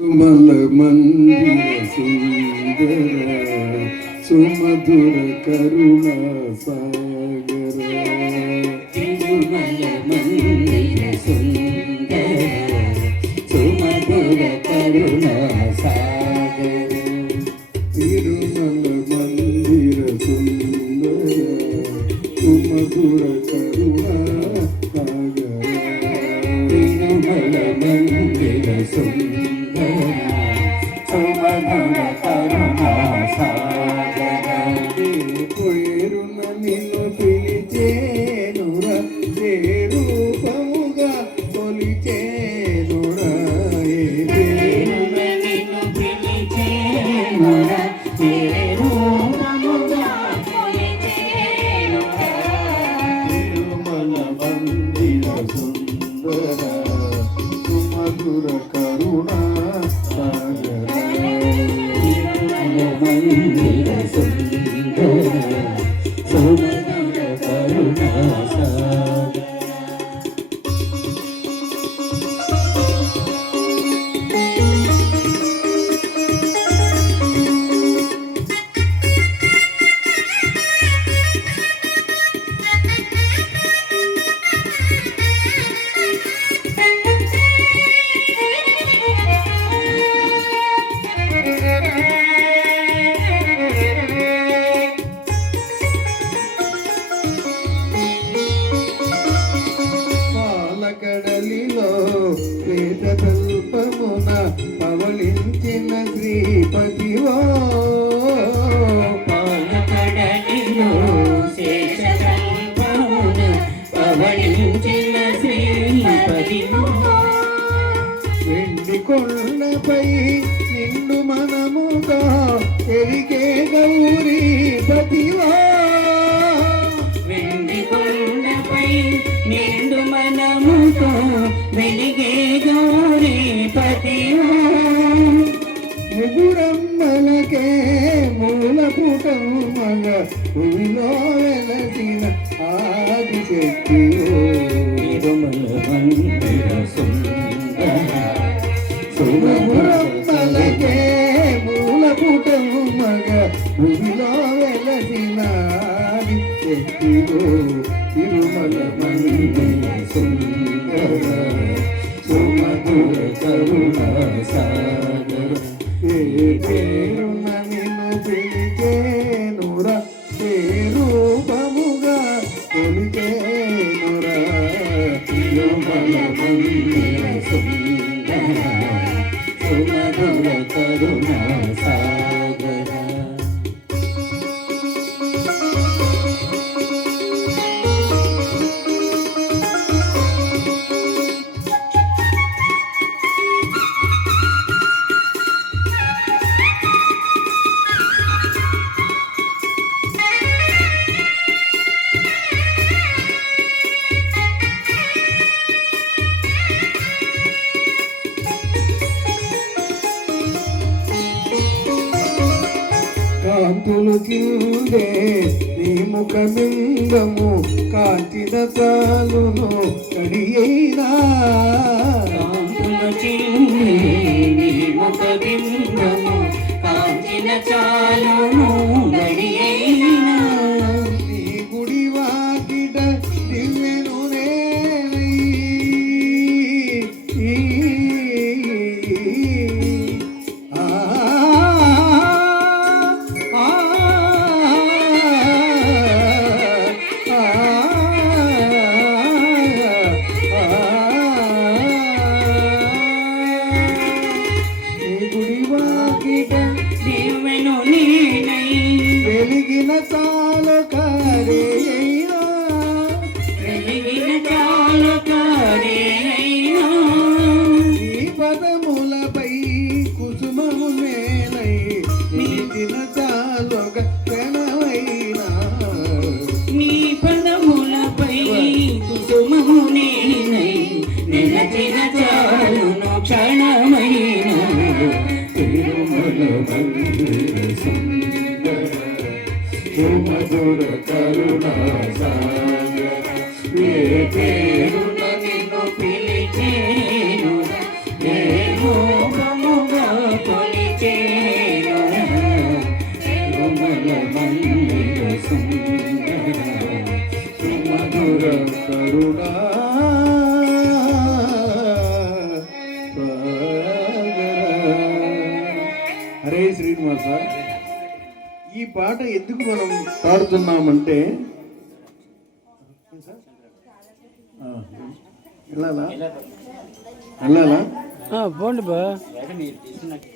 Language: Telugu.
సుమల మందిర సుందర సుమధుర కరుణా సాగర తిరుమల మందిర సుందర సుమధుర కరుణా సాగర తిరుమల మందిర సుందర సుమధుర కరుణా సాగర తిరుమల మందిర సుందర సుమధుర కరుణా సాగర పేరున నిన్ను పిలిచేనురా రూపముగా కొలిచేనురా పేరున నిన్ను పిలిచేనురా రూపముగా కొలిచేనురా తిరుమల మందిర సుందర సుమధుర కరుణా సాగర మందిర సుందర సుమధుర కరుణా సాగర పాలకడలిలో వేదకల్పమున పవళించిన శ్రీపతివో పాలకడలిలో శేషకల్పమున పవళించిన శ్రీపతివో వెండి కొండపై నిండు మనముగా ఎరిగే గౌరీపతివో వెండి కొండపై నిండు మనముతో వెలిగే గౌరీపతివో ముగురమ్మలకే మూలపుటం మగ భూమిలో వెలసిన ఆదిశక్తియో తిరుమల మందిర సుందర ముగురమ్మలకే మూలపుటం మగ భూమిలో వెలసిన ఆదిశక్తియో తిరుమల మందిర సుందర సుమధుర కరుణా సాగర పేరున నిన్ను పిలిచేనురా రూపముగా కొలిచేనురా తిరుమల మందిర సుందర సుమధుర కరుణా సాగర కాంతులు చిందే నీ ముఖమిందము కాంచిన చాలును కడియైనా కాంతుల చింది నీ ముఖ బింబము కాంచిన చాలును గడియైనా నీ గుడి వాకిట దివ్యను నేనై ఆ దివ్వెను నేనై వెలిగిన చాలు కరేనా వెలిగిన చాలు కారేనా ఈ పదములపై కుసుమము మేలై నీతిన చాలు క్షణమైనా నీ పదములపై కుసుమము నేనై నిలచిన చాలును క్షణమైన తిరుమల మందిర సుందర సుమధుర కరుణా సాగర పేరున నిన్ను పిలిచేను ఏ లోకముగ కరుణా హరే శ్రీనివాస. ఈ పాట ఎందుకు మనం పాడుతున్నామంటే వెళ్ళాలా వెళ్ళాలా పోండి బా మీరు తీసుకున్నట్టు